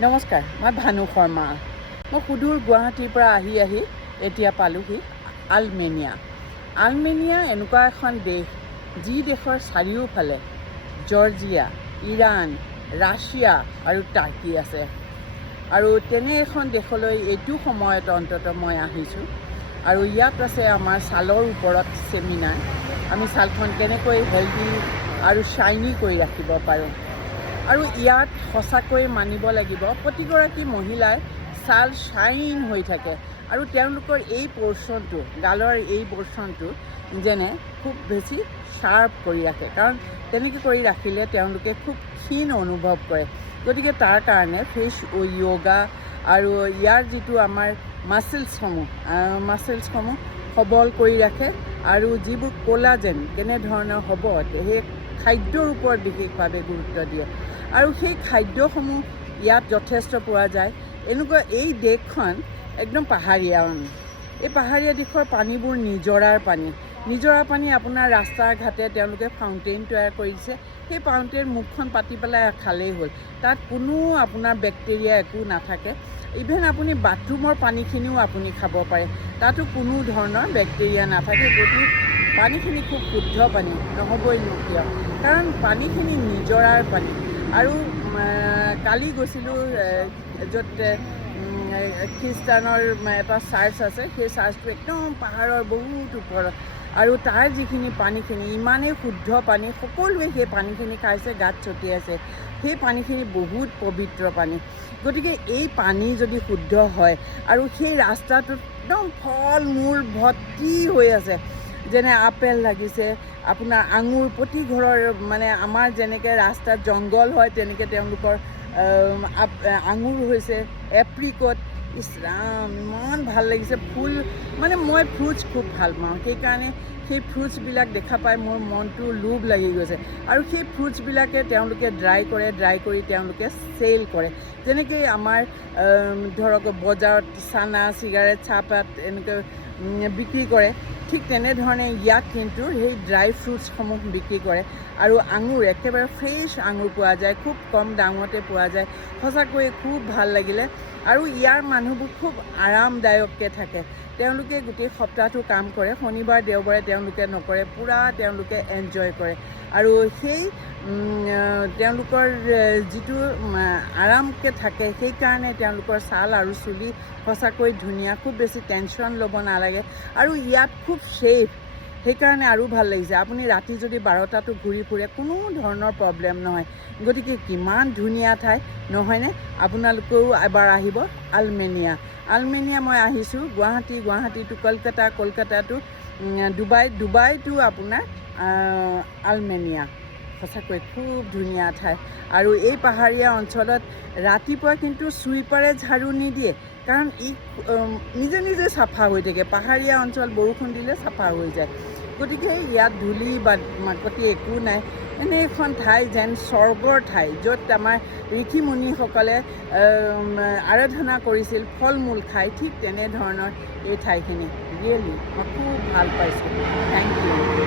নমস্কাৰ, মই ভানু শৰ্মা। মই সুদূৰ গুৱাহাটীৰ পৰা আহি এতিয়া পালোহি আলমেনিয়া। আলমেনিয়া এনেকুৱা এখন দেশ, যি দেশৰ চাৰিওফালে জৰ্জিয়া, ইৰাণ, ৰাছিয়া আৰু টাৰ্কি আছে। আৰু তেনে এখন দেশলৈ এইটো সময়ত অন্ততঃ মই আহিছোঁ। আৰু ইয়াত আছে আমাৰ ছালৰ ওপৰত ছেমিনাৰ, আমি ছালখন কেনেকৈ হেল্ডি আৰু শ্বাইনি কৰি ৰাখিব পাৰোঁ। আৰু ইয়াত সঁচাকৈ মানিব লাগিব, প্ৰতিগৰাকী মহিলাই ছাল শ্বাইন হৈ থাকে আৰু তেওঁলোকৰ এই পৰ্চনটো, গালৰ এই পৰ্চনটো যেনে খুব বেছি শ্বাৰ্প কৰি ৰাখে, কাৰণ তেনেকৈ কৰি ৰাখিলে তেওঁলোকে খুব ক্ষীণ অনুভৱ কৰে। গতিকে তাৰ কাৰণে ফেচ য়োগা আৰু ইয়াৰ যিটো আমাৰ মাছলছসমূহ সবল কৰি ৰাখে আৰু যিবোৰ কোলাজেন কেনেধৰণৰ হ'ব, সেই খাদ্যৰ ওপৰত বিশেষভাৱে গুৰুত্ব দিয়ে। আৰু সেই খাদ্যসমূহ ইয়াত যথেষ্ট পোৱা যায়। এনেকুৱা এই দেশখন একদম পাহাৰীয়া। এই পাহাৰীয়া দেশৰ পানীবোৰ নিজৰাৰ পানী আপোনাৰ ৰাস্তা ঘাটে তেওঁলোকে ফাউণ্টেইন তৈয়াৰ কৰিছে। সেই ফাউণ্টেইন মুখখন পাতি পেলাই খালেই হ'ল, তাত কোনো আপোনাৰ বেক্টেৰিয়া একো নাথাকে। ইভেন আপুনি বাথৰুমৰ পানীখিনিও আপুনি খাব পাৰে, তাতো কোনো ধৰণৰ বেক্টেৰিয়া নাথাকে। গতিকে পানীখিনি খুব শুদ্ধ পানী, নহ'বইনো কিয়, কাৰণ পানীখিনি নিজৰাৰ পানী। আৰু কালি গৈছিলোঁ য'ত খ্ৰীষ্টানৰ এটা চাৰ্চ আছে, সেই চাৰ্চটো একদম পাহাৰৰ বহুত ওপৰত, আৰু তাৰ যিখিনি পানীখিনি ইমানেই শুদ্ধ পানী, সকলোৱে সেই পানীখিনি খাইছে, গাত ছটিয়াইছে। সেই পানীখিনি বহুত পবিত্ৰ পানী। গতিকে এই পানী যদি শুদ্ধ হয় আৰু সেই ৰাস্তাটোত একদম ফল মূল ভৰ্তি হৈ আছে, যেনে আপেল লাগিছে, আপোনাৰ আঙুৰ, প্ৰতি ঘৰৰ আমাৰ যেনেকৈ ৰাস্তাত জংঘল হয় তেনেকৈ তেওঁলোকৰ আঙুৰ হৈছে, এপ্ৰিকট। ইছৰাম, ইমান ভাল লাগিছে। ফুল মই ফ্ৰুটছ খুব ভাল পাওঁ, সেইকাৰণে সেই ফ্ৰুটছবিলাক দেখা পাই মোৰ মনটো লোভ লাগি গৈছে। আৰু সেই ফ্ৰুটছবিলাকে তেওঁলোকে ড্ৰাই কৰি তেওঁলোকে চেল কৰে। যেনেকৈ আমাৰ ধৰক বজাৰত চানা, চিগাৰেট, চাহপাত এনেকৈ বিক্ৰী কৰে, ঠিক তেনেধৰণে ইয়াত কিন্তু সেই ড্ৰাই ফ্ৰুটছসমূহ বিক্ৰী কৰে। আৰু আঙুৰ, একেবাৰে ফ্ৰেছ আঙুৰ পোৱা যায়, খুব কম দামতে পোৱা যায়। সঁচাকৈয়ে খুব ভাল লাগিলে। আৰু ইয়াৰ মানুহবোৰ খুব আৰামদায়ককৈ থাকে। তেওঁলোকে গোটেই সপ্তাহটো কাম কৰে, শনিবাৰ দেওবাৰে তেওঁলোকে নকৰে, পূৰা তেওঁলোকে এনজয় কৰে। আৰু সেই তেওঁলোকৰ যিটো আৰামকৈ থাকে, সেইকাৰণে তেওঁলোকৰ ছাল আৰু চুলি সঁচাকৈ ধুনীয়া, খুব বেছি টেনশ্যন ল'ব নালাগে। আৰু ইয়াত খুব ছেফ, সেইকাৰণে আৰু ভাল লাগিছে। আপুনি ৰাতি যদি 12টাতো ঘূৰি ফুৰে, কোনো ধৰণৰ প্ৰব্লেম নহয়। গতিকে কিমান ধুনীয়া ঠাই নহয়নে? আপোনালোকেও এবাৰ আহিব আলমেনিয়া। মই আহিছোঁ Guwahati to Kolkata to Dubai to আপোনাৰ আলমেনিয়া। সঁচাকৈ খুব ধুনীয়া ঠাই। আৰু এই পাহাৰীয়া অঞ্চলত ৰাতিপুৱা কিন্তু চুইপাৰে ঝাৰু নিদিয়ে, কাৰণ ই নিজে নিজে চাফা হৈ থাকে। পাহাৰীয়া অঞ্চল, বৰষুণ দিলে চাফা হৈ যায়। গতিকে ইয়াত ধূলি বা মাকতি একো নাই। এনে এখন ঠাই যেন স্বৰ্গৰ ঠাই, য'ত আমাৰ ঋষি মুনিসকলে আৰাধনা কৰিছিল ফল মূল খাই, ঠিক তেনেধৰণৰ এই ঠাইখিনি। ৰিয়েলি মই খুব ভাল পাইছোঁ। Thank U.